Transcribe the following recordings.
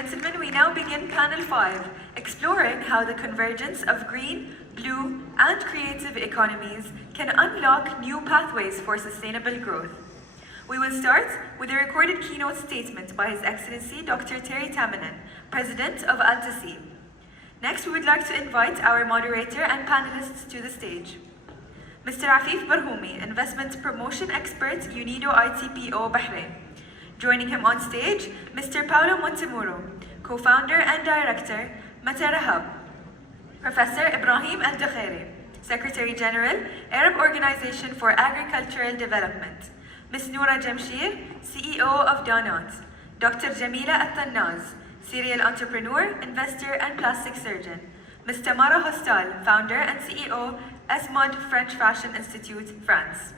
gentlemen, we now begin panel 5, exploring how the convergence of green, blue, and creative economies can unlock new pathways for sustainable growth. We will start with a recorded keynote statement by His Excellency Dr. Terry Tamminen, President of Al-Tasib. Next, we would like to invite our moderator and panelists to the stage. Mr. Afif Barhoumi, Investment Promotion Expert, UNIDO ITPO Bahrain. Joining him on stage, Mr. Paolo Montemuro, Co-founder and Director, Matera Hub. Professor Ibrahim Al-Dukhayri, Secretary General, Arab Organization for Agricultural Development. Ms. Noura Jamshir, CEO of Donut. Dr. Jamila At-Tannaz, serial entrepreneur, investor, and plastic surgeon. Ms. Tamara Hostal, founder and CEO, Esmod French Fashion Institute, France.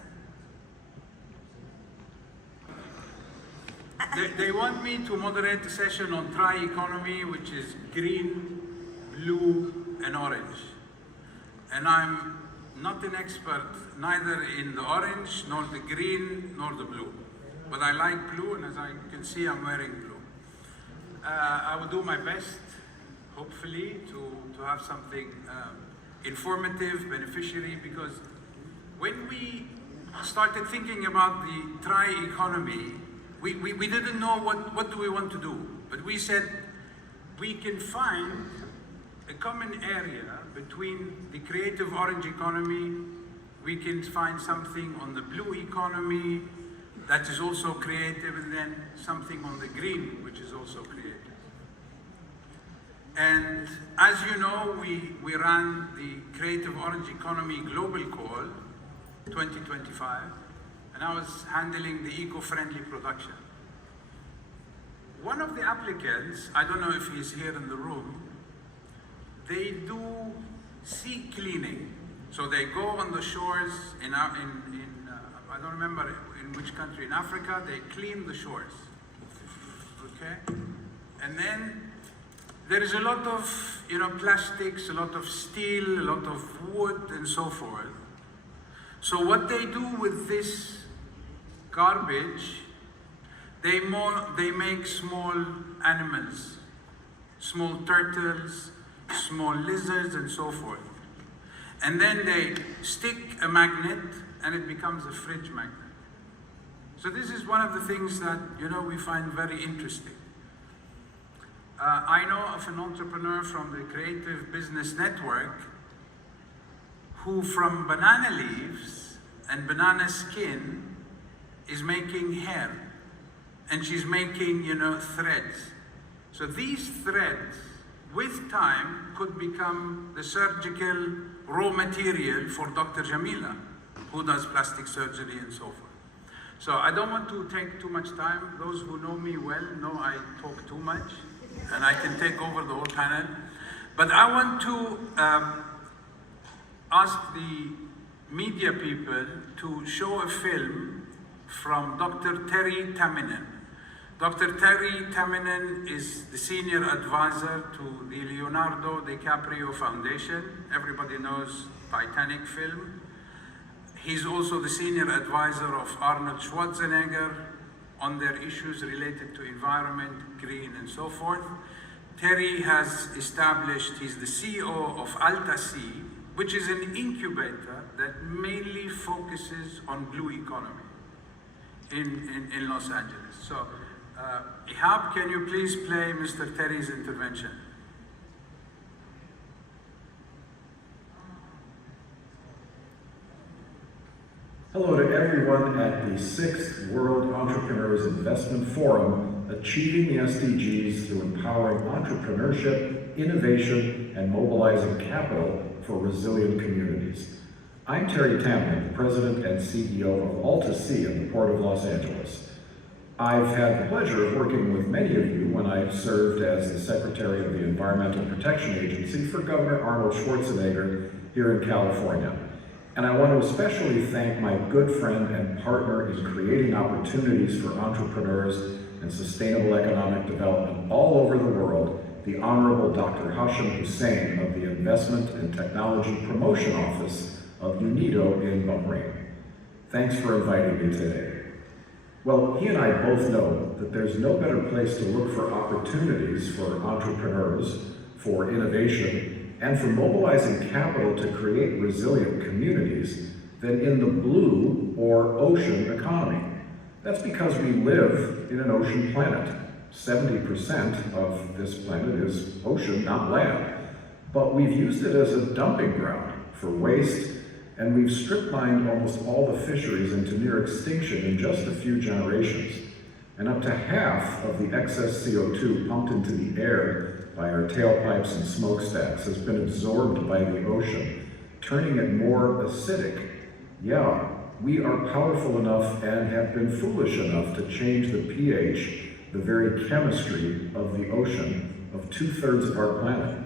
They want me to moderate a session on tri-economy, which is green, blue, and orange. And I'm not an expert neither in the orange, nor the green, nor the blue. But I like blue, and as I can see, I'm wearing blue. I will do my best, hopefully, to have something informative, beneficiary, because when we started thinking about the tri-economy, we didn't know what do we want to do. But we said we can find a common area between the creative orange economy. We can find something on the blue economy that is also creative, and then something on the green, which is also creative. And as you know, we ran the Creative Orange Economy Global Call 2025, and I was handling the eco-friendly production. One of the applicants, I don't know if he's here in the room, they do sea cleaning. So they go on the shores I don't remember in which country, in Africa, they clean the shores, okay? And then there is a lot of, plastics, a lot of steel, a lot of wood, and so forth. So what they do with this garbage, they make small animals, small turtles, small lizards, and so forth. And then they stick a magnet, and it becomes a fridge magnet. So this is one of the things that, we find very interesting. I know of an entrepreneur from the Creative Business Network who, from banana leaves and banana skin, is making hair. And she's making, threads. So these threads, with time, could become the surgical raw material for Dr. Jamila, who does plastic surgery and so forth. So I don't want to take too much time. Those who know me well know I talk too much, and I can take over the whole panel. But I want to ask the media people to show a film from Dr. Terry Tamminen. Dr. Terry Tamminen is the senior advisor to the Leonardo DiCaprio Foundation. Everybody knows Titanic film. He's also the senior advisor of Arnold Schwarzenegger on their issues related to environment, green, and so forth. Terry has established, he's the CEO of Al-Tasib, which is an incubator that mainly focuses on blue economy in Los Angeles. So, Ihab, can you please play Mr. Terry's intervention? Hello to everyone at the 6th World Entrepreneurs Investment Forum, Achieving the SDGs through empowering entrepreneurship, innovation, and mobilizing capital for resilient communities. I'm Terry Tamminen, the President and CEO of Al-Tasib in the Port of Los Angeles. I've had the pleasure of working with many of you when I served as the Secretary of the Environmental Protection Agency for Governor Arnold Schwarzenegger here in California. And I want to especially thank my good friend and partner in creating opportunities for entrepreneurs and sustainable economic development all over the world, the Honorable Dr. Hashim Hussein of the Investment and Technology Promotion Office of UNIDO in Bahrain. Thanks for inviting me today. Well, he and I both know that there's no better place to look for opportunities for entrepreneurs, for innovation, and for mobilizing capital to create resilient communities than in the blue or ocean economy. That's because we live in an ocean planet. 70% of this planet is ocean, not land. But we've used it as a dumping ground for waste, and we've strip-mined almost all the fisheries into near extinction in just a few generations. And up to half of the excess CO2 pumped into the air by our tailpipes and smokestacks has been absorbed by the ocean, turning it more acidic. Yeah, we are powerful enough and have been foolish enough to change the pH, the very chemistry of the ocean, of 2/3 of our planet.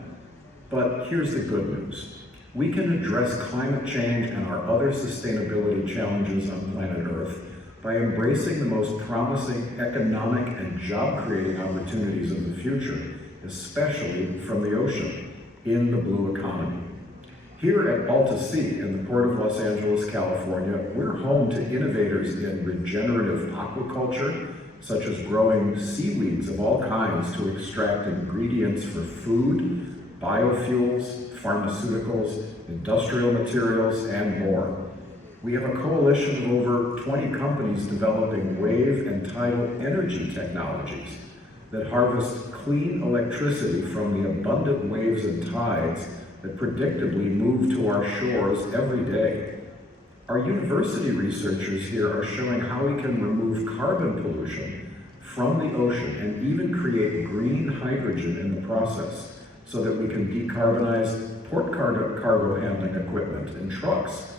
But here's the good news. We can address climate change and our other sustainability challenges on planet Earth by embracing the most promising economic and job-creating opportunities of the future, especially from the ocean, in the blue economy. Here at Alta Sea in the Port of Los Angeles, California, we're home to innovators in regenerative aquaculture, such as growing seaweeds of all kinds to extract ingredients for food, biofuels, pharmaceuticals, industrial materials, and more. We have a coalition of over 20 companies developing wave and tidal energy technologies that harvest clean electricity from the abundant waves and tides that predictably move to our shores every day. Our university researchers here are showing how we can remove carbon pollution from the ocean and even create green hydrogen in the process so that we can decarbonize port cargo handling equipment and trucks.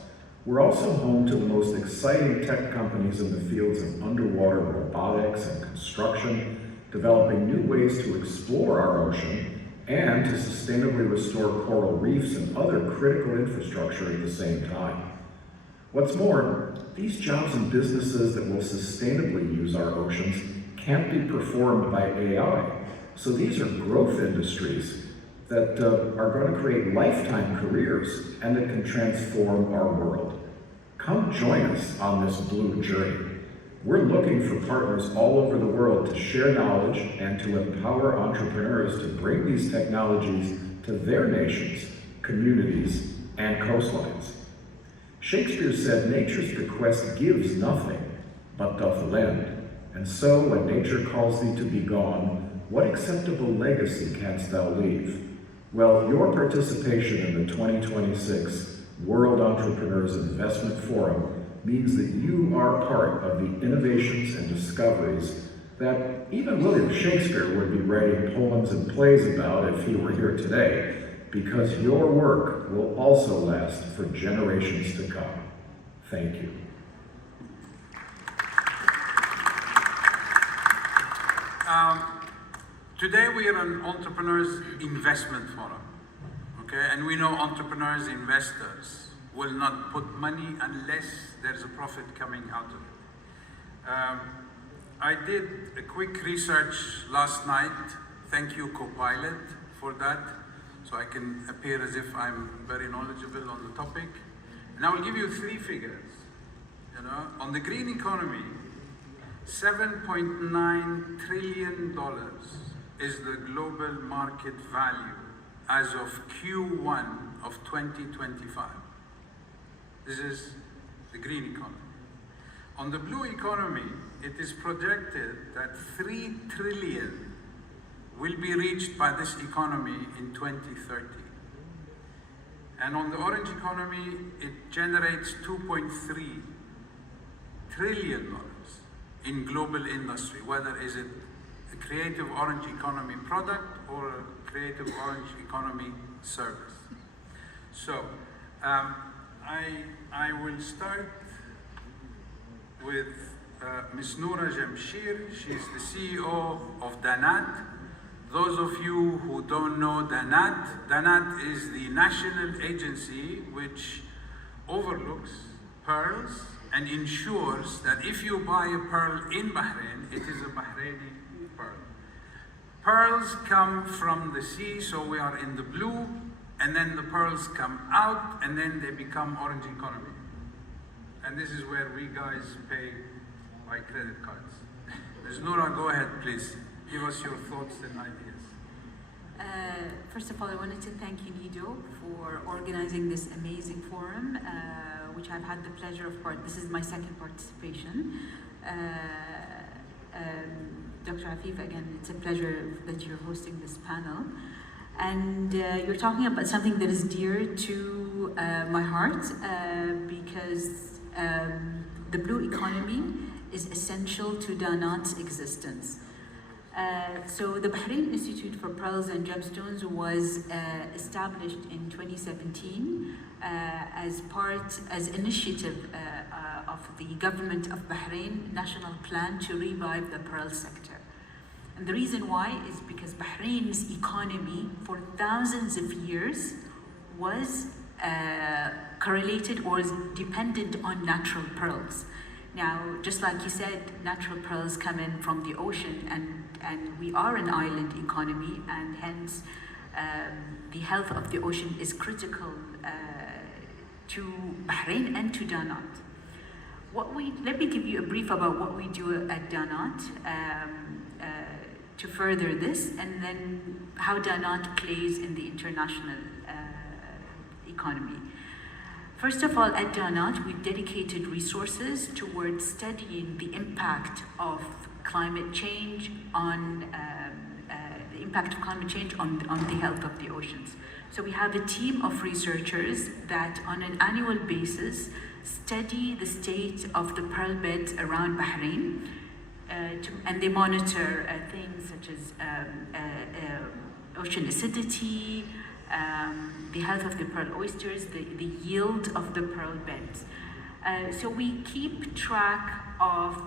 We're also home to the most exciting tech companies in the fields of underwater robotics and construction, developing new ways to explore our ocean and to sustainably restore coral reefs and other critical infrastructure at the same time. What's more, these jobs and businesses that will sustainably use our oceans can't be performed by AI. So these are growth industries that are going to create lifetime careers and that can transform our world. Come join us on this blue journey. We're looking for partners all over the world to share knowledge and to empower entrepreneurs to bring these technologies to their nations, communities, and coastlines. Shakespeare said, nature's bequest gives nothing, but doth lend. And so, when nature calls thee to be gone, what acceptable legacy canst thou leave? Well, your participation in the 2026 World Entrepreneurs Investment Forum means that you are part of the innovations and discoveries that even William Shakespeare would be writing poems and plays about if he were here today, because your work will also last for generations to come. Thank you. Today we are an Entrepreneurs Investment Forum, okay? And we know entrepreneurs, investors will not put money unless there's a profit coming out of it. I did a quick research last night. Thank you, Copilot, for that, so I can appear as if I'm very knowledgeable on the topic. And I will give you 3 figures. On the green economy, $7.9 trillion is the global market value as of Q1 of 2025. This is the green economy. On the blue economy, it is projected that $3 trillion will be reached by this economy in 2030. And on the orange economy, it generates $2.3 trillion in global industry, whether is it a creative orange economy product or a creative orange economy service. So I will start with Ms. Noura Jamshir. She's the CEO of DANAT. Those of you who don't know DANAT is the national agency which overlooks pearls and ensures that if you buy a pearl in Bahrain, it is a Bahraini pearl. Pearls come from the sea, so we are in the blue, and then the pearls come out, and then they become orange economy. And this is where we guys pay by credit cards. Ms. Noura, go ahead, please. Give us your thoughts and ideas. First of all, I wanted to thank you, Nido, for organizing this amazing forum, which I've had the pleasure of this is my second participation. Dr. Afif, again, it's a pleasure that you're hosting this panel. And you're talking about something that is dear to my heart, because the blue economy is essential to Danat's existence. So the Bahrain Institute for Pearls and Gemstones was established in 2017 as initiative of the government of Bahrain national plan to revive the pearl sector. And the reason why is because Bahrain's economy for thousands of years was correlated or is dependent on natural pearls. Now, just like you said, natural pearls come in from the ocean, and we are an island economy, and hence the health of the ocean is critical to Bahrain and to Danat. Let me give you a brief about what we do at Danat to further this, and then how Danat plays in the international economy. First of all, at Danat, we've dedicated resources towards studying the impact of climate change on the health of the oceans. So we have a team of researchers that on an annual basis study the state of the pearl beds around Bahrain, and they monitor things such as ocean acidity, the health of the pearl oysters, the yield of the pearl beds. So we keep track of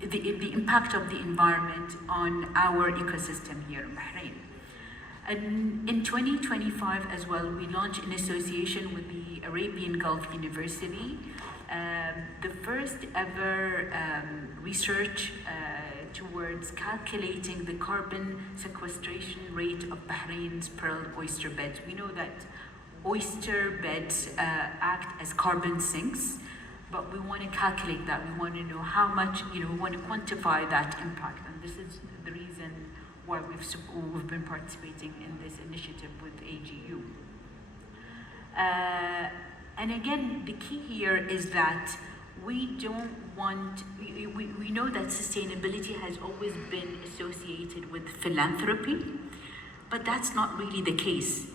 the impact of the environment on our ecosystem here in Bahrain. And in 2025 as well, we launched in association with the Arabian Gulf University the first ever research towards calculating the carbon sequestration rate of Bahrain's pearl oyster beds. We know that oyster beds act as carbon sinks, but we want to calculate that. We want to know how much, we want to quantify that impact. And this is the reason why we've been participating in this initiative with AGU. And again, the key here is that we don't want, we know that sustainability has always been associated with philanthropy, but that's not really the case.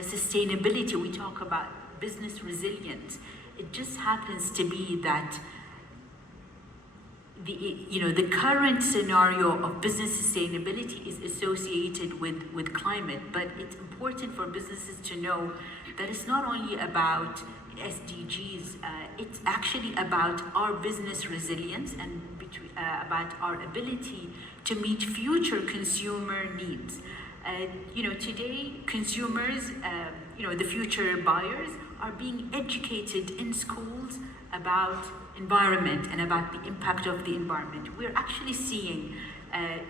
Sustainability, we talk about business resilience. It just happens to be that the current scenario of business sustainability is associated with climate, but it's important for businesses to know that it's not only about SDGs, it's actually about our business resilience and about our ability to meet future consumer needs. Today, consumers, the future buyers are being educated in schools about environment and about the impact of the environment. We're actually seeing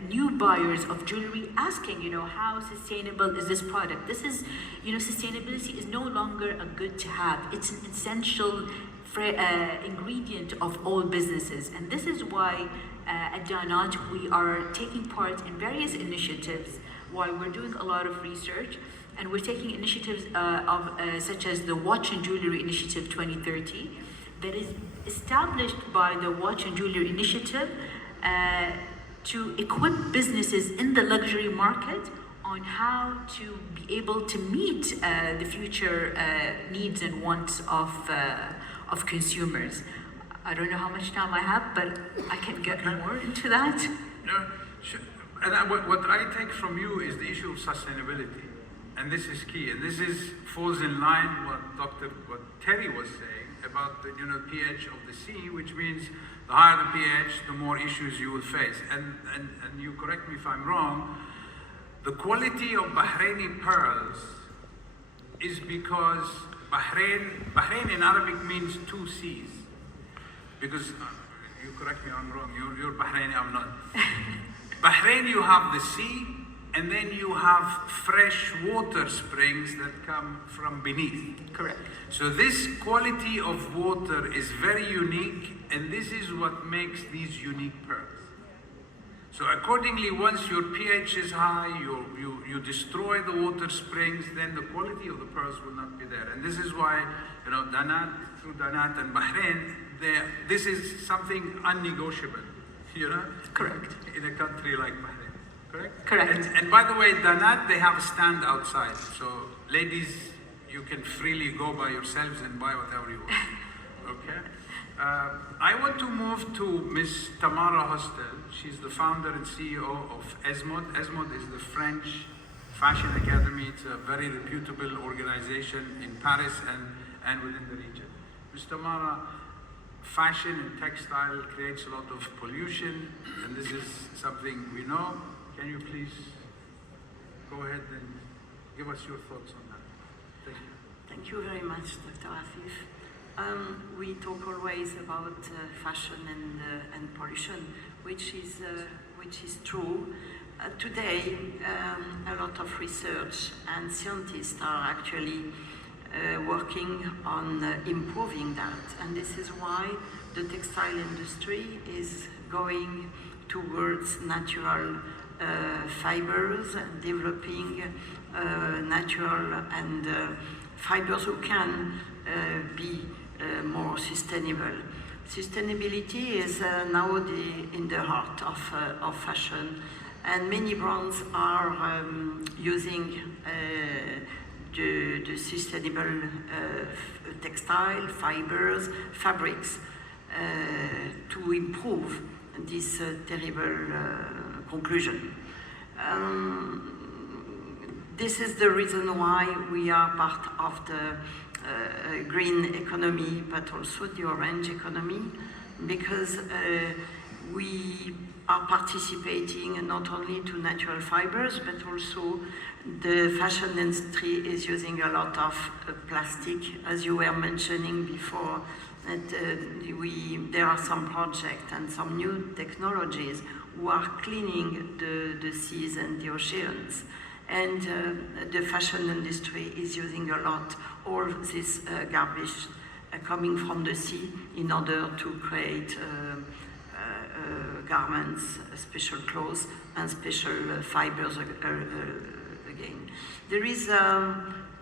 new buyers of jewelry asking, how sustainable is this product? This is, sustainability is no longer a good to have. It's an essential ingredient of all businesses. And this is why at Danat we are taking part in various initiatives, why we're doing a lot of research, and we're taking initiatives such as the Watch and Jewelry Initiative 2030, that is established by the Watch and Jewelry Initiative to equip businesses in the luxury market on how to be able to meet the future needs and wants of consumers. I don't know how much time I have, but I can get more into that. No, sure. And what I take from you is the issue of sustainability. And this is key. And this falls in line with what Terry was saying about the pH of the sea, which means the higher the pH, the more issues you will face. And you correct me if I'm wrong, the quality of Bahraini pearls is because Bahrain in Arabic means two seas. Because, you correct me if I'm wrong, you're Bahraini, I'm not. Bahrain, you have the sea and then you have fresh water springs that come from beneath. Correct. So this quality of water is very unique, and this is what makes these unique pearls. So accordingly, once your pH is high, you destroy the water springs, then the quality of the pearls will not be there. And this is why, you know, through Danat and Bahrain, this is something unnegotiable, you know? Correct. In a country like Bahrain, correct? Correct. And by the way, Danat, they have a stand outside. So ladies, you can freely go by yourselves and buy whatever you want, okay? I want to move to Ms. Tamara Hostel. She's the founder and CEO of Esmod. Esmod is the French Fashion Academy. It's a very reputable organization in Paris and within the region. Ms. Tamara, fashion and textile creates a lot of pollution, and this is something we know. Can you please go ahead and give us your thoughts on that? Thank you. Thank you very much, Dr. Afif. We talk always about fashion and pollution, which is true. Today, a lot of research and scientists are actually working on improving that, and this is why the textile industry is going towards natural fibers and developing natural and fibers who can be more sustainable. Sustainability is now in the heart of fashion, and many brands are using the sustainable textile, fibers, fabrics to improve this terrible conclusion. This is the reason why we are part of the green economy, but also the orange economy, because we are participating not only to natural fibers, but also the fashion industry is using a lot of plastic, as you were mentioning before. That there are some projects and some new technologies who are cleaning the seas and the oceans. And the fashion industry is using a lot all this garbage coming from the sea in order to create garments, special clothes, and special fibers again. There is a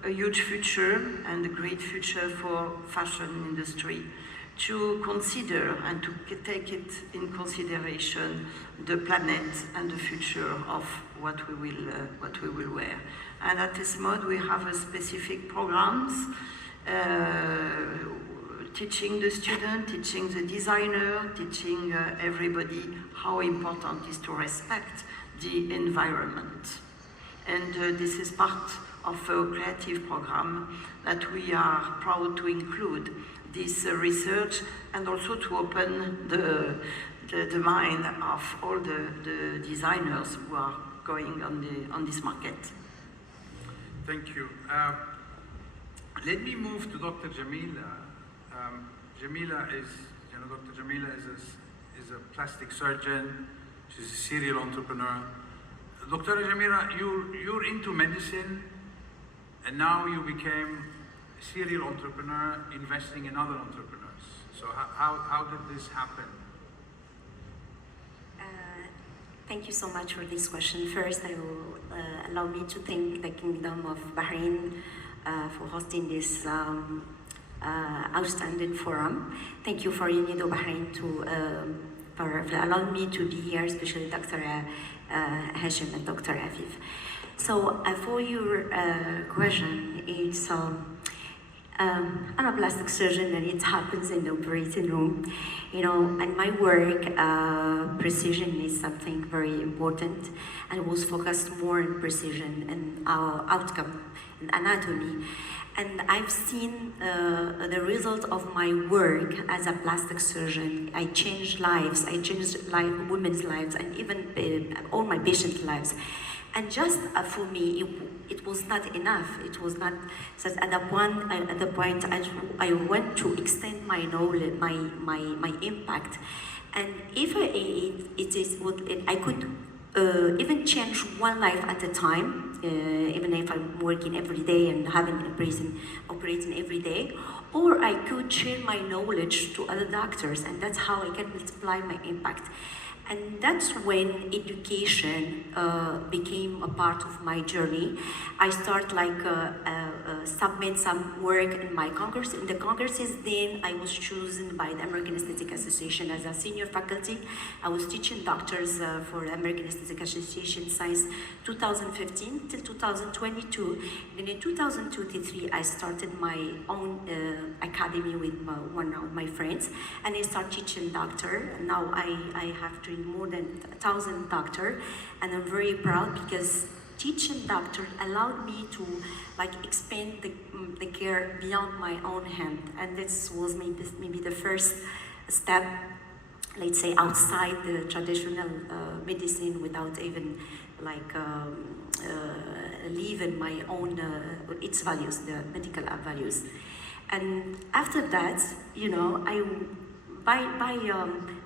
huge future and a great future for fashion industry to consider and to take it in consideration the planet and the future of what we will wear. And at Esmod we have a specific programs teaching the student, teaching the designer, teaching everybody how important it is to respect the environment. And this is part of a creative program that we are proud to include this research, and also to open the mind of all the designers who are going on this market. Thank you. Let me move to Dr. Jamila. Jamila is, Dr. Jamila is a plastic surgeon. She's a serial entrepreneur. Dr. Jamila, you're into medicine, and now you became a serial entrepreneur investing in other entrepreneurs. So how did this happen? Thank you so much for this question. First, I will allow me to thank the Kingdom of Bahrain for hosting this outstanding forum. Thank you for UNIDO Bahrain for allowing me to be here, especially Dr. Hashim and Dr. Afif. So for your question, it's I'm a plastic surgeon, and it happens in the operating room. And my work, precision is something very important, and was focused more on precision and our outcome and anatomy. And I've seen the result of my work as a plastic surgeon. I changed lives, women's lives, and even all my patients' lives. And just for me, it was not enough. It was not. So at the point I went to extend my knowledge, my impact, and if I could even change one life at a time, even if I'm working every day and having operating every day, or I could share my knowledge to other doctors, and that's how I can multiply my impact. And that's when education became a part of my journey. I start submit some work in my congress. In the congresses, then I was chosen by the American Aesthetic Association as a senior faculty. I was teaching doctors for the American Aesthetic Association since 2015 till 2022. And in 2023, I started my own academy with one of my friends, and I started teaching doctor. Now I have trained more than 1,000 doctors, and I'm very proud because teaching doctor allowed me to expand the care beyond my own hand, and this was maybe the first step, let's say, outside the traditional medicine without even leaving my own its values, the medical values. And after that, you know,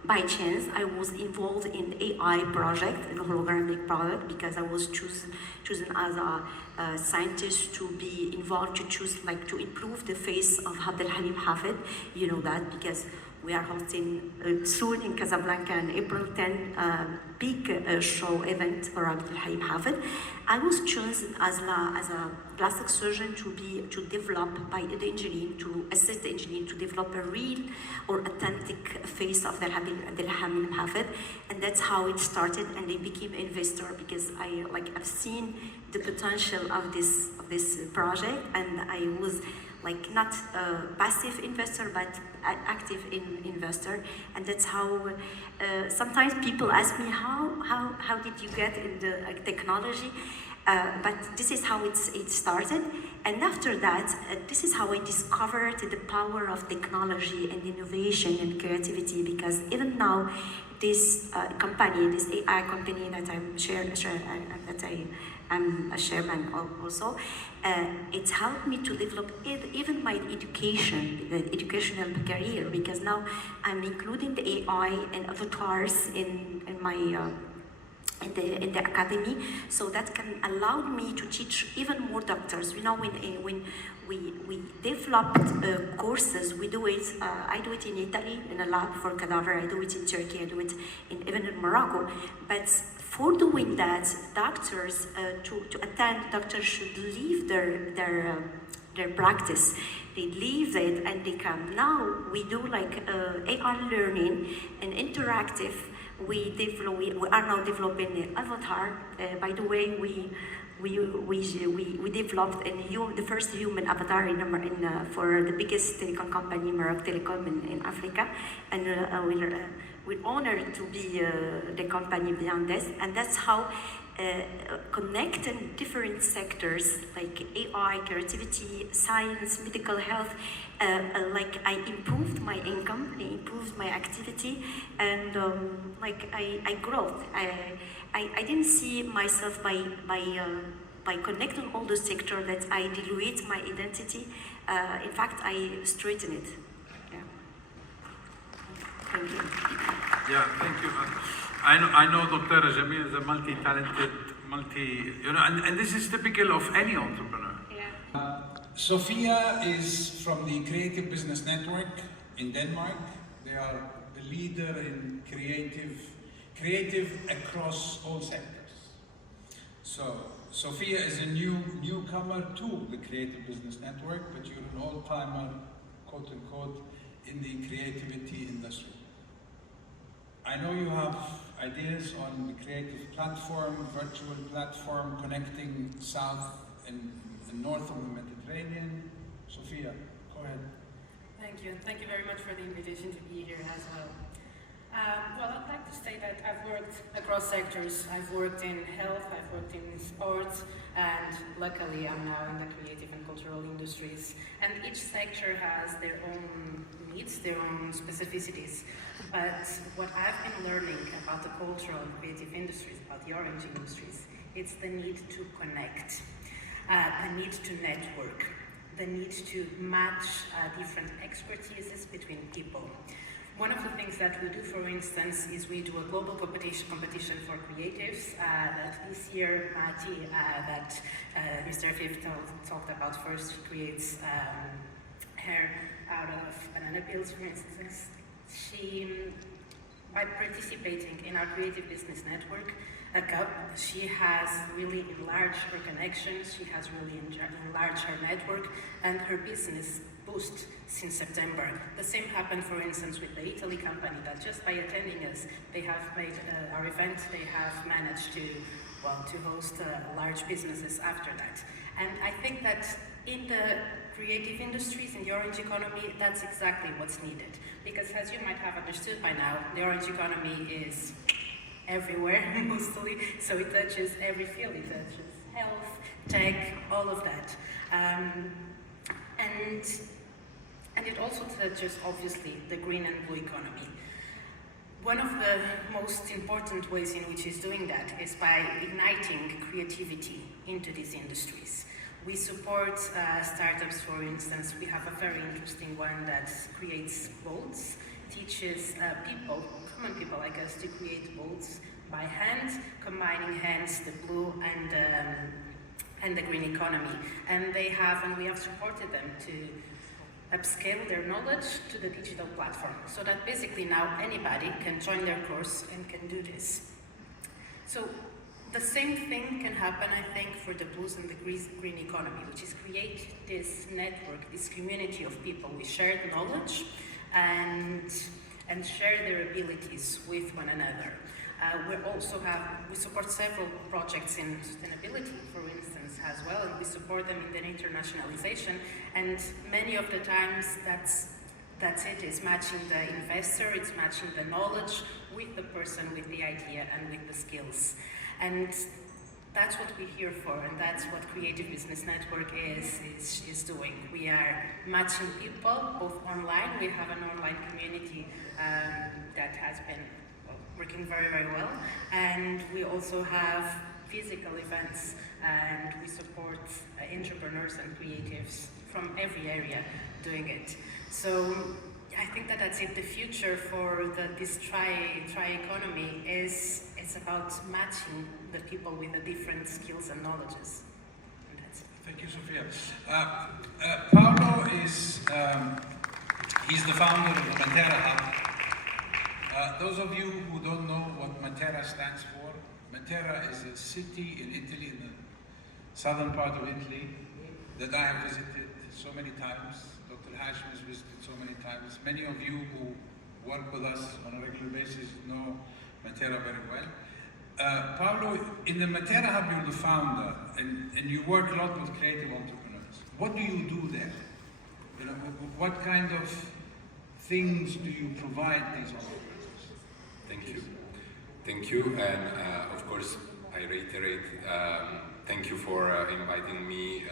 by chance, I was involved in AI project, in a holographic project, because I was chosen as a scientist to be involved to choose, to improve the face of Abdel Halim Hafid. You know that because we are hosting soon in Casablanca on April 10 big show event for Abdel Halim Hafid. I was chosen as a plastic surgeon to develop by the engineer, to assist the engineer to develop a real or authentic face of Abdel Halim Hafid, and that's how it started. And I became an investor because I've seen the potential of this project, and I was not a passive investor but active investor. And that's how sometimes people ask me how did you get in the technology, but this is how it started. And after that, this is how I discovered the power of technology and innovation and creativity, because even now this company, this AI company that I'm I'm a chairman also. It's helped me to develop even my education, the educational career, because now I'm including the AI and avatars in my in the academy, so that can allow me to teach even more doctors. You know, when we developed courses, we do it. I do it in Italy in a lab for cadaver. I do it in Turkey. I do it even in Morocco. But for doing that, doctors to attend, doctors should leave their practice. They leave it and they come. Now we do AI learning and interactive. We are now developing the avatar. By the way, we developed the first human avatar for the biggest telecom company, Morocco Telecom in Africa, and we're honored to be the company beyond this. And that's how connecting different sectors like AI, creativity, science, medical health, I improved my income, I improved my activity, and I growth. I didn't see myself by connecting all the sectors that I dilute my identity. In fact, I straighten it. Yeah. Thank you. Yeah, thank you. I know Dr. Jamil is a multi-talented, and this is typical of any entrepreneur. Yeah. Sophia is from the Creative Business Network in Denmark. They are the leader in creative across all sectors. So Sophia is a newcomer to the Creative Business Network, but you're an old-timer, quote unquote, in the creativity industry. I know you have ideas on the creative platform, virtual platform, connecting south and north of the Mediterranean. Sophia, go ahead. Thank you, and thank you very much for the invitation to be here as well. Well, I'd like to say that I've worked across sectors. I've worked in health, I've worked in sports, and luckily I'm now in the creative and cultural industries. And each sector has their own needs, their own specificities. But what I've been learning about the cultural and creative industries, about the orange industries, it's the need to connect, the need to network, the need to match different expertises between people. One of the things that we do, for instance, is we do a global competition for creatives. That this year, Mati, that Mr. Weif talked about first, creates hair out of banana peels, for instance. She, by participating in our Creative Business Network, she has really enlarged her connections, she has really enlarged her network, and her business boost since September. The same happened, for instance, with the Italy company, that just by attending us, they have made our event, they have managed to host large businesses after that. And I think that in the creative industries, in the orange economy, that's exactly what's needed. Because as you might have understood by now, the orange economy is everywhere, mostly, so it touches every field. It touches health, tech, all of that. And it also touches, obviously, the green and blue economy. One of the most important ways in which it's doing that is by igniting creativity into these industries. We support startups, for instance. We have a very interesting one that creates boats, teaches common people like us, to create boats by hand, combining hence the blue and the green economy. And we have supported them to upscale their knowledge to the digital platform, so that basically now anybody can join their course and can do this. So the same thing can happen, I think, for the blues and the green economy, which is create this network, this community of people with shared knowledge and share their abilities with one another. We support several projects in sustainability, for instance, as well, and we support them in their internationalization. And many of the times, that's it. It's matching the investor, it's matching the knowledge with the person with the idea and with the skills. And that's what we're here for, and that's what Creative Business Network is doing. We are matching people, both online. We have an online community that has been working very, very well. And we also have physical events, and we support entrepreneurs and creatives from every area doing it. So I think that's it. The future for this tri-economy is about matching the people with the different skills and knowledges. And that's it. Thank you, Sofia. Paolo is he's the founder of the Matera Hub. Those of you who don't know what Matera stands for, Matera is a city in Italy, in the southern part of Italy, that I have visited so many times. Dr. Hashim has visited so many times. Many of you who work with us on a regular basis know Matera very well. Paolo, in the Matera Hub, you're the founder, and you work a lot with creative entrepreneurs. What do you do there? You know, what kind of things do you provide these entrepreneurs? Thank you. Thank you, and of course, I reiterate, thank you for inviting me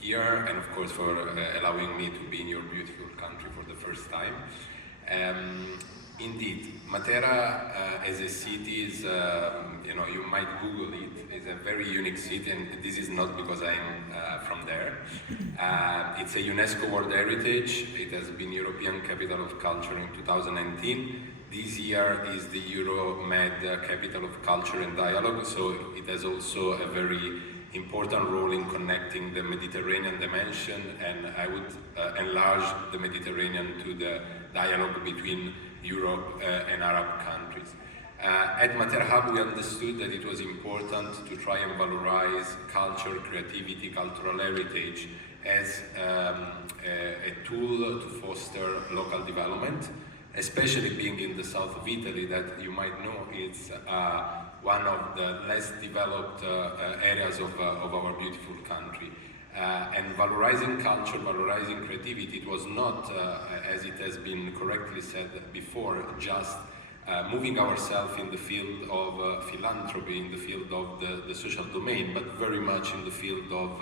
here, and of course for allowing me to be in your beautiful country for the first time. Indeed, Matera as a city is, you might Google it, is a very unique city, and this is not because I'm from there. It's a UNESCO World Heritage. It has been European Capital of Culture in 2019. This year is the Euromed Capital of Culture and Dialogue, so it has also a very important role in connecting the Mediterranean dimension, and I would enlarge the Mediterranean to the dialogue between Europe and Arab countries. At Matera Hub, we understood that it was important to try and valorize culture, creativity, cultural heritage as a tool to foster local development, especially being in the south of Italy, that you might know it's one of the less developed areas of our beautiful country. And valorizing culture, valorizing creativity, it was not, as it has been correctly said before, just moving ourselves in the field of philanthropy, in the field of the social domain, but very much in the field of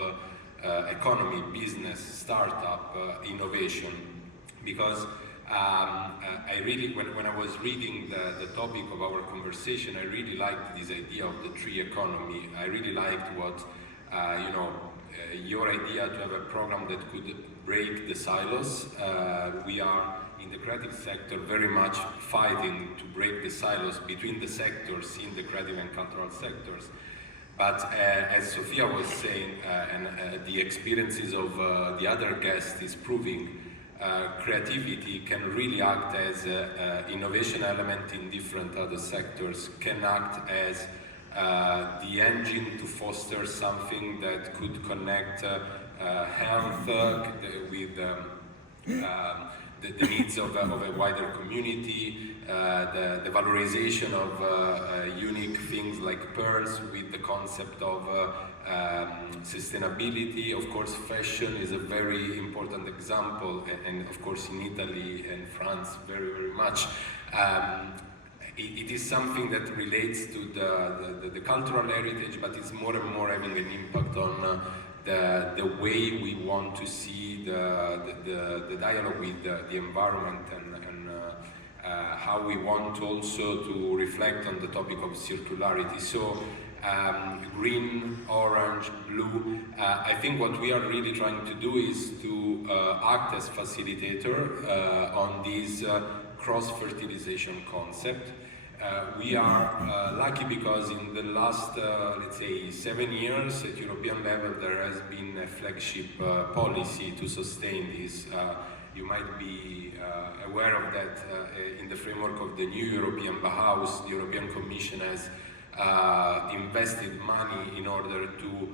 economy, business, startup, innovation. Because I really, when I was reading the topic of our conversation, I really liked this idea of the tree economy. I really liked what, your idea to have a program that could break the silos. We are in the creative sector very much fighting to break the silos between the sectors in the creative and cultural sectors. But as Sophia was saying, and the experiences of the other guests is proving, creativity can really act as an innovation element in different other sectors, can act as the engine to foster something that could connect health with the needs of a wider community, the valorization of unique things like pearls with the concept of sustainability. Of course, fashion is a very important example, and of course in Italy and France very, very much. It is something that relates to the cultural heritage, but it's more and more having an impact on the way we want to see the dialogue with the environment, and how we want also to reflect on the topic of circularity. So green, orange, blue, I think what we are really trying to do is to act as facilitator on this cross-fertilization concept. We are lucky because in the last, let's say, 7 years at European level there has been a flagship policy to sustain this. You might be aware of that in the framework of the new European Bauhaus. The European Commission has invested money in order to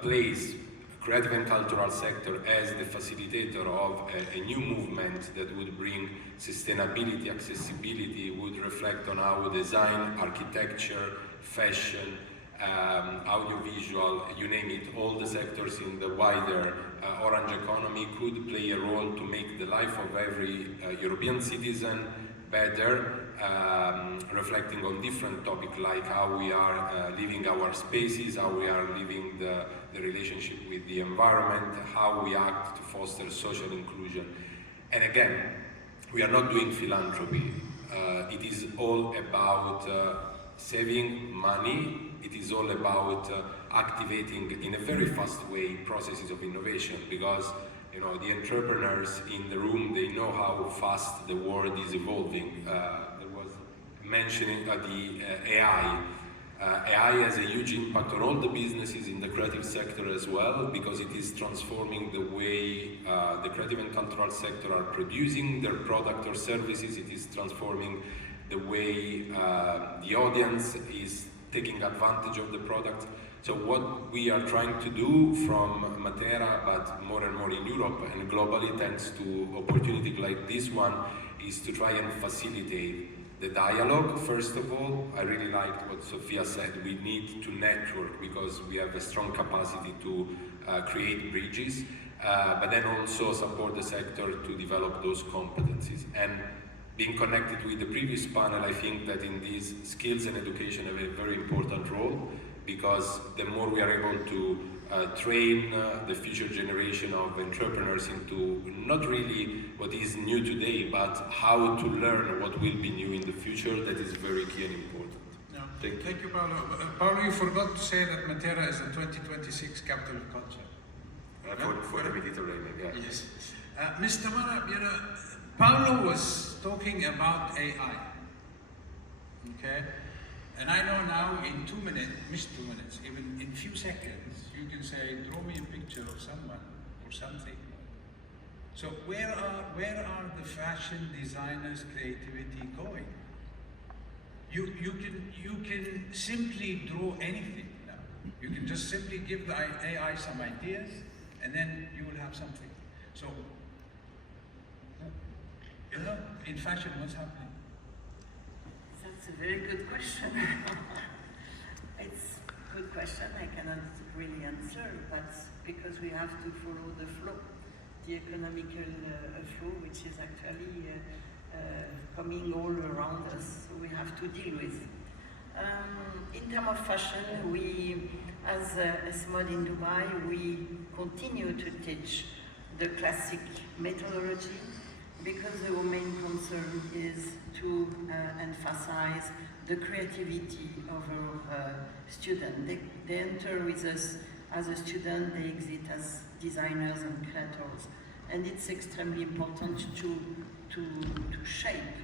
place creative and cultural sector as the facilitator of a new movement that would bring sustainability, accessibility, would reflect on how design, architecture, fashion, audiovisual, you name it, all the sectors in the wider orange economy could play a role to make the life of every European citizen better, reflecting on different topics like how we are living our spaces, how we are living the relationship with the environment, how we act to foster social inclusion. And again, we are not doing philanthropy. It is all about saving money. It is all about activating in a very fast way processes of innovation, because you know the entrepreneurs in the room, they know how fast the world is evolving. There was mentioning the AI. AI has a huge impact on all the businesses in the creative sector as well, because it is transforming the way the creative and cultural sector are producing their product or services. It is transforming the way the audience is taking advantage of the product. So what we are trying to do from Matera, but more and more in Europe and globally, thanks to opportunities like this one, is to try and facilitate the dialogue. First of all, I really liked what Sophia said. We need to network because we have a strong capacity to create bridges, but then also support the sector to develop those competencies. And being connected with the previous panel, I think that in these skills and education have a very important role, because the more we are able to train the future generation of entrepreneurs into not really what is new today, but how to learn what will be new in the future, that is very key and important. No. Thank you, Paolo. Paolo, you forgot to say that Matera is the 2026 capital of culture. For the Mediterranean, yeah. Yes. Ms. Tamara, Paolo was talking about AI, okay? And I know now in 2 minutes, even in few seconds, you can say, draw me a picture of someone or something. So where are the fashion designers' creativity going? You can simply draw anything now. You can just simply give the AI some ideas, and then you will have something. So, you know, in fashion, what's happening? That's a very good question. It's a good question. I cannot really answer, but because we have to follow the flow, the economical flow, which is actually coming all around us, so we have to deal with. In terms of fashion, we, as Esmod in Dubai, we continue to teach the classic methodology, because our main concern is to emphasize the creativity of our students. They enter with us as a student, they exit as designers and creators. and it's extremely important to shape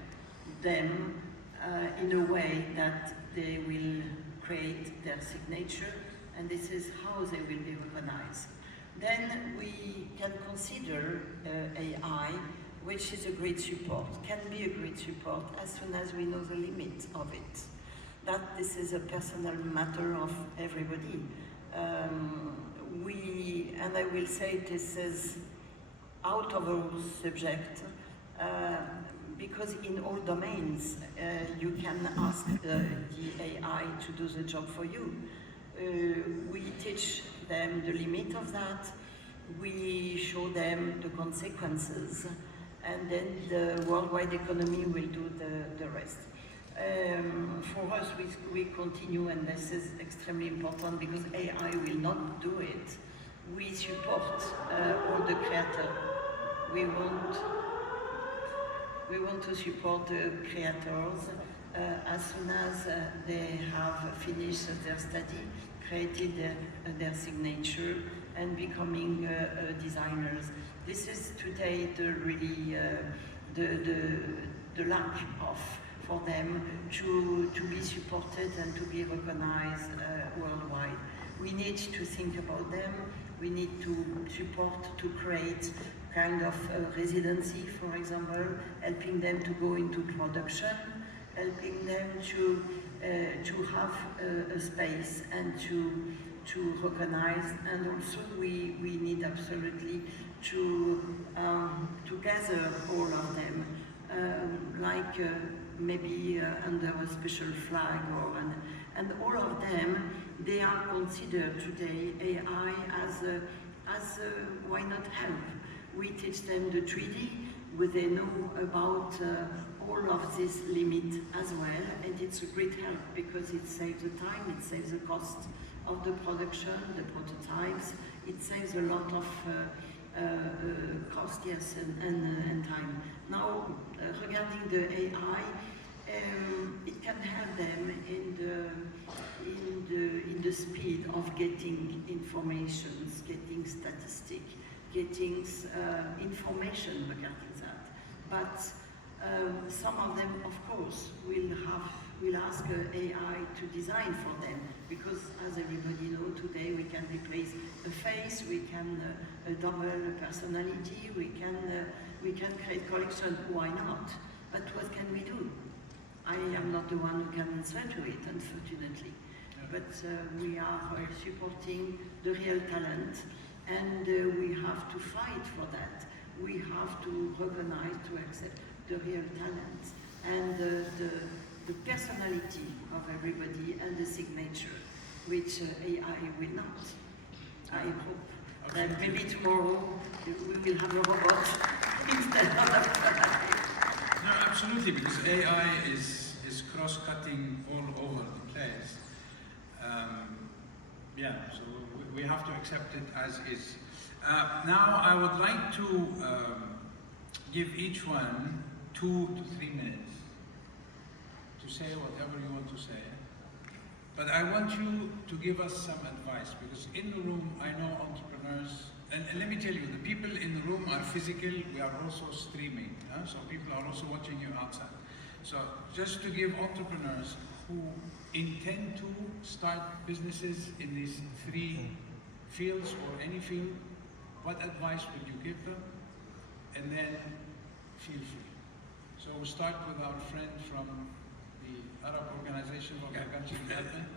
them in a way that they will create their signature, and this is how they will be recognized. Then we can consider AI, which is a great support, can be a great support as soon as we know the limit of it. That this is a personal matter of everybody. And I will say this is out of our subject, because in all domains you can ask the AI to do the job for you. We teach them the limit of that, we show them the consequences, and then the worldwide economy will do the rest. For us, we continue, and this is extremely important because AI will not do it. We support all the creators. We want to support the creators as soon as they have finished their study, created their signature, and becoming designers. This is today really the lack of for them to be supported and to be recognized worldwide. We need to think about them. We need to support to create kind of residency, for example, helping them to go into production, helping them to have a space and to recognize, and also we need absolutely to gather all of them, like maybe under a special flag, and all of them, they are considered today AI as why not help. We teach them the 3D, where they know about all of this limit as well, and it's a great help because it saves the time, it saves the cost of the production, the prototypes, it saves a lot of cost, yes, and time. Now, regarding the AI, it can help them in the speed of getting information, getting statistics, getting information regarding that. But some of them, of course, will ask AI to design for them, because as everybody knows today, we can replace a face, we can double personality, we can create collection. Why not? But what can we do? I am not the one who can answer to it, unfortunately. But we are supporting the real talent, and we have to fight for that. We have to recognize, to accept the real talent, and the personality of everybody, and the signature, which AI will not. I hope that maybe tomorrow we will have a robot instead of a No, absolutely, because AI is cross-cutting all over the place. Yeah, so we have to accept it as is. Now I would like to give each one 2 to 3 minutes to say whatever you want to say. But I want you to give us some advice, because in the room I know entrepreneurs, and let me tell you, the people in the room are physical, we are also streaming, so people are also watching you outside. So just to give entrepreneurs who intend to start businesses in these 3 fields or any field, what advice would you give them? And then feel free. So we'll start with our friend from the Arab Organization for Agriculture and Development.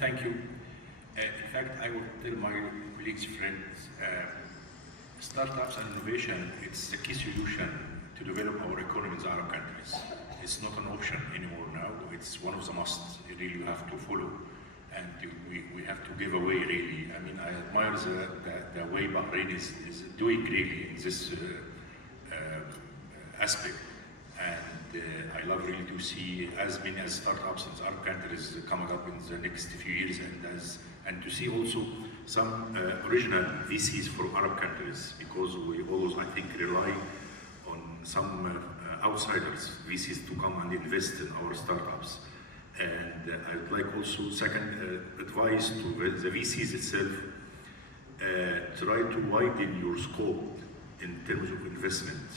Thank you. In fact, I would tell my colleagues, friends, startups and innovation, it's the key solution to develop our economies in Arab countries. It's not an option anymore now. It's one of the musts really you have to follow, and we have to give away really. I mean, I admire the way Bahrain is doing really in this aspect, and I love really to see as many as startups in Arab countries coming up in the next few years, and to see also some original VCs for Arab countries, because we always, I think, rely on some outsiders, VCs, to come and invest in our startups. And I'd like also, second advice to the VCs itself, try to widen your scope in terms of investment.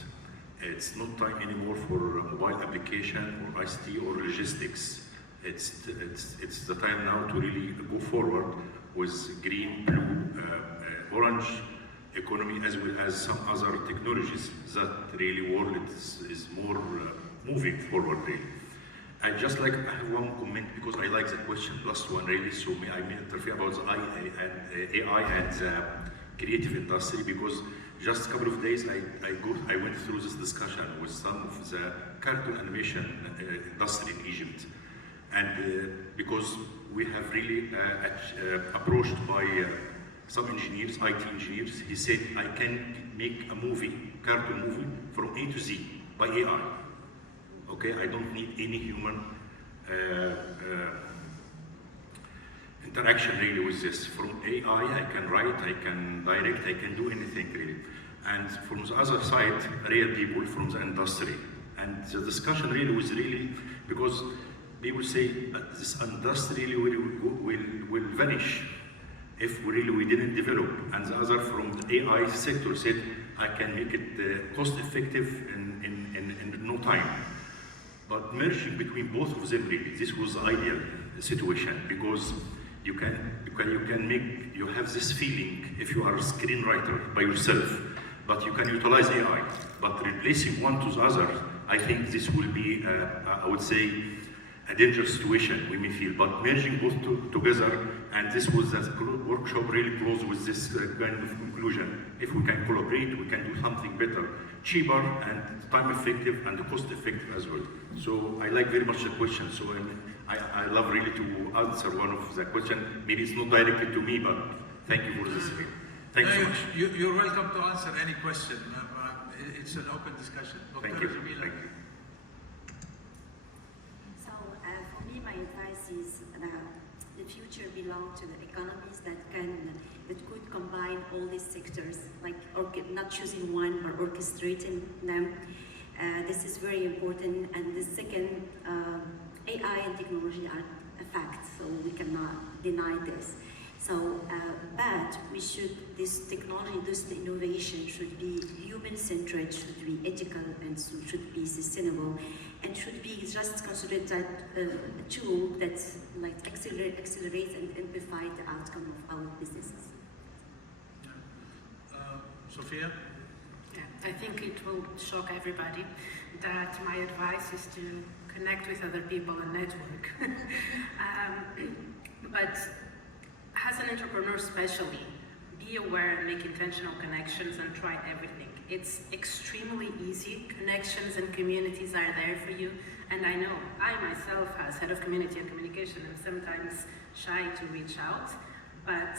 It's not time anymore for a mobile application or ICT or logistics. It's the time now to really go forward with green, blue, orange economy, as well as some other technologies that really world is more moving forward really. I have one comment because I like the question, last one really, so I may interfere about the AI and creative industry, because just a couple of days I went through this discussion with some of the cartoon animation industry in Egypt. And because we have really approached by some engineers, IT engineers, he said, I can make a movie, cartoon movie, from A to Z by AI. Okay, I don't need any human interaction really with this. From AI, I can write, I can direct, I can do anything really. And from the other side, real people from the industry. And the discussion really was really, because people say, but this industry really will vanish if we didn't develop. And the other from the AI sector said, I can make it cost effective in no time. But merging between both of them really, this was the ideal situation, because you have this feeling if you are a screenwriter by yourself, but you can utilize AI. But replacing one to the other, I think this will be, I would say, a dangerous situation we may feel. But merging both together, and this was a workshop really close with this kind of conclusion. If we can collaborate, we can do something better, cheaper and time effective and cost effective as well. So I like very much the question. So I love really to answer one of the questions. Maybe it's not directed to me, but thank you for this. Thank you so much. You're welcome to answer any question. It's an open discussion. Thank you. Jamila. Thank you. So for me, my advice is the future belongs to the economies that could combine all these sectors, like not choosing one but orchestrating them. This is very important. And the second, AI and technology are a fact, so we cannot deny this. So, but this technology, this innovation should be human-centered, should be ethical, and should be sustainable, and should be just considered that a tool that accelerates and amplifies the outcome of our businesses. Sophia? Yeah, I think it will shock everybody that my advice is to connect with other people and network. But as an entrepreneur especially, be aware and make intentional connections and try everything. It's extremely easy. Connections and communities are there for you. And I know, I myself, as head of community and communication, am sometimes shy to reach out, but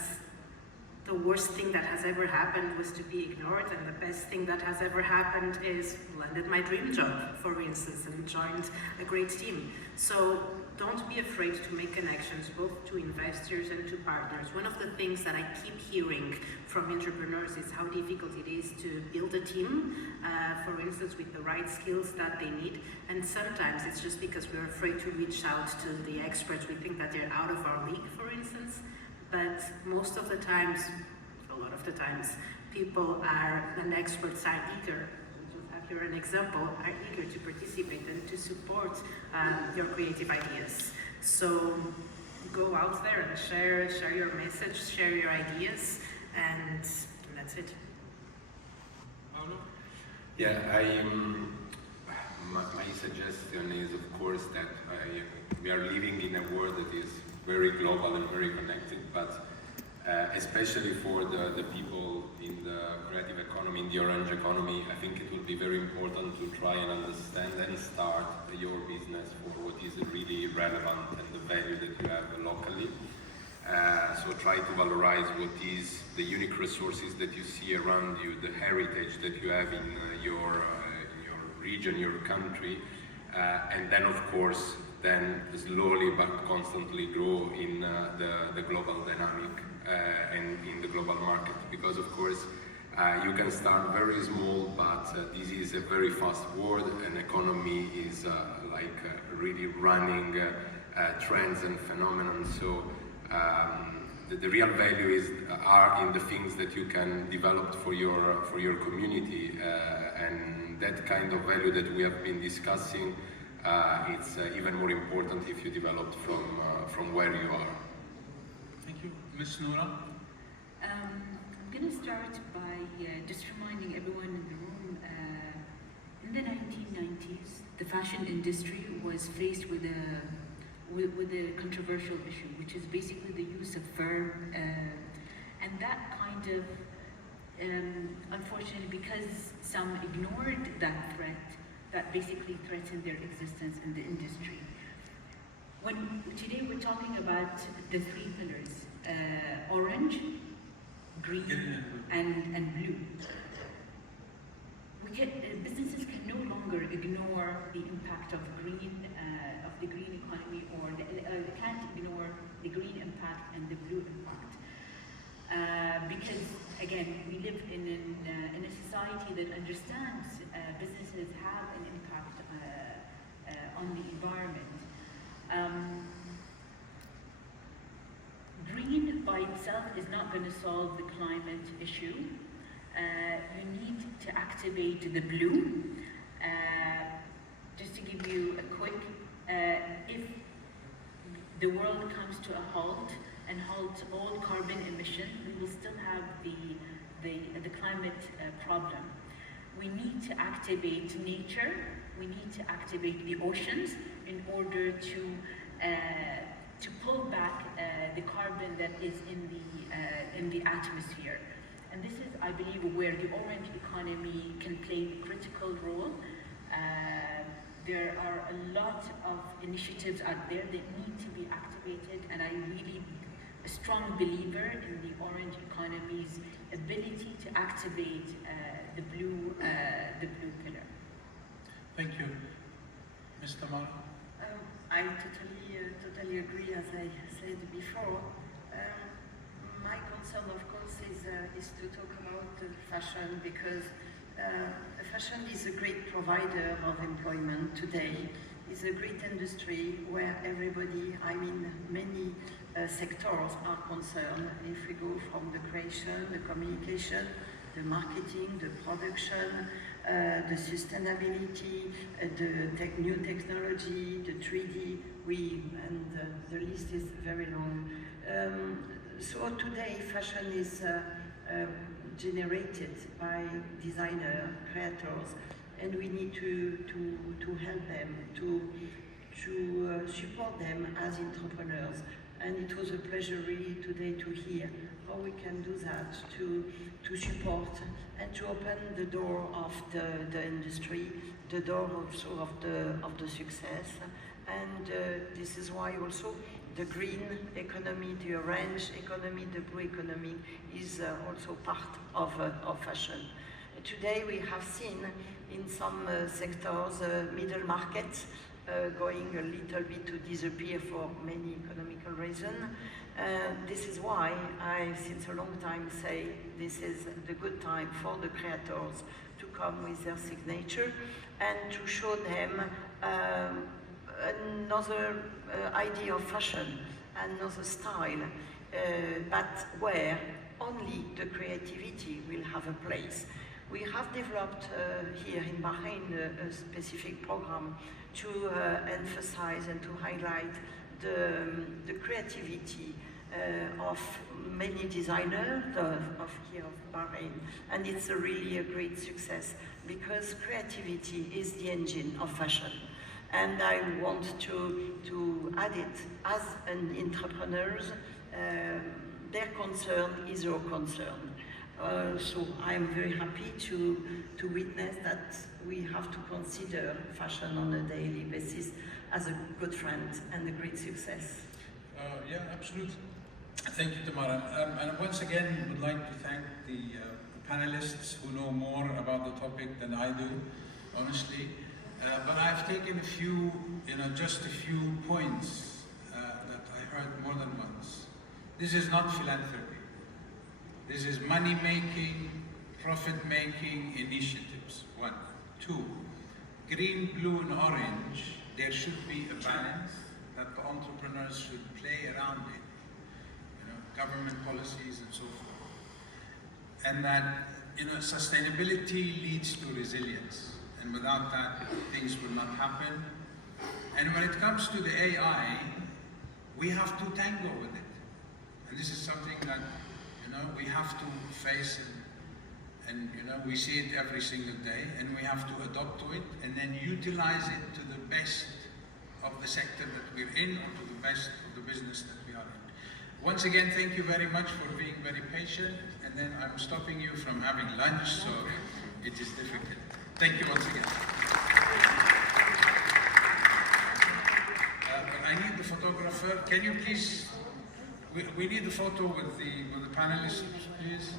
the worst thing that has ever happened was to be ignored, and the best thing that has ever happened is landed my dream job, for instance, and joined a great team. So don't be afraid to make connections, both to investors and to partners. One of the things that I keep hearing from entrepreneurs is how difficult it is to build a team, for instance, with the right skills that they need. And sometimes it's just because we're afraid to reach out to the experts. We think that they're out of our league, for instance. But most of the times, a lot of the times, people and experts are eager. Here an example, are eager to participate and to support your creative ideas. So go out there and share your message, share your ideas, and that's it. Paulo? Yeah, my suggestion is, of course, that we are living in a world that is very global and very connected, but especially for the people in the creative economy, in the orange economy, I think it will be very important to try and understand and start your business for what is really relevant and the value that you have locally. So try to valorize what is the unique resources that you see around you, the heritage that you have in your region, your country, and then of course, then slowly but constantly grow in the global dynamic and in the global market, because of course you can start very small, but this is a very fast world, and economy is really running trends and phenomena. So the real value are in the things that you can develop for your community, and that kind of value that we have been discussing, it's even more important if you develop from where you are. Thank you. Ms. Noura? I'm going to start by just reminding everyone in the room, in the 1990s, the fashion industry was faced with a controversial issue, which is basically the use of fur, and that kind of, unfortunately, because some ignored that threat, that basically threatened their existence in the industry. Today we're talking about the three pillars, orange, green, and blue. Businesses can no longer ignore the impact of the green economy, or they can't ignore the green impact and the blue impact. Because again, we live in a society that understands businesses have an impact on the environment. Green by itself is not going to solve the climate issue. You need to activate the blue. Just to give you a quick, if the world comes to a halt and halts all carbon emission, we will still have the climate problem. We need to activate nature. We need to activate the oceans in order to pull back the carbon that is in the atmosphere. And this is, I believe, where the orange economy can play a critical role. There are a lot of initiatives out there that need to be activated, and I'm really a strong believer in the orange economy's ability to activate the blue pillar. Thank you. Ms. Tamara? I totally agree, as I said before. My concern, of course, is to talk about fashion, because fashion is a great provider of employment today. It's a great industry where everybody, I mean, many sectors are concerned. If we go from the creation, the communication, the marketing, the production, the sustainability, the new technology, the 3D, and the list is very long. So today, fashion is generated by designer, creators, and we need to help them, to support them as entrepreneurs. And it was a pleasure really today to hear how we can do that, to support and to open the door of the industry, the door also of the success. And this is why also the green economy, the orange economy, the blue economy is also part of fashion. Today we have seen in some sectors middle markets going a little bit to disappear for many economical reasons. This is why I, since a long time, say this is the good time for the creators to come with their signature and to show them another idea of fashion, another style, but where only the creativity will have a place. We have developed here in Bahrain a specific program to emphasize and to highlight the creativity of many designers of here of Bahrain, and it's really a great success because creativity is the engine of fashion. And I want to add it as an entrepreneurs, their concern is your concern. So I'm very happy to witness that we have to consider fashion on a daily basis as a good friend and a great success. Yeah, absolutely. Thank you, Tamara. And once again, would like to thank the panelists who know more about the topic than I do, honestly. But I've taken a few, just a few points that I heard more than once. This is not philanthropy. This is money-making, profit-making initiatives, 1. 2, green, blue, and orange, there should be a balance that the entrepreneurs should play around it. government policies and so forth. And that, sustainability leads to resilience. And without that, things will not happen. And when it comes to the AI, we have to tango with it. And this is something that, we have to face and we see it every single day, and we have to adopt to it and then utilize it to the best of the sector that we're in, or to the best of the business that we are in. Once again, thank you very much for being very patient, and then I'm stopping you from having lunch, so it is difficult. Thank you once again. I need the photographer. Can you please, we need a photo with the panelists, please.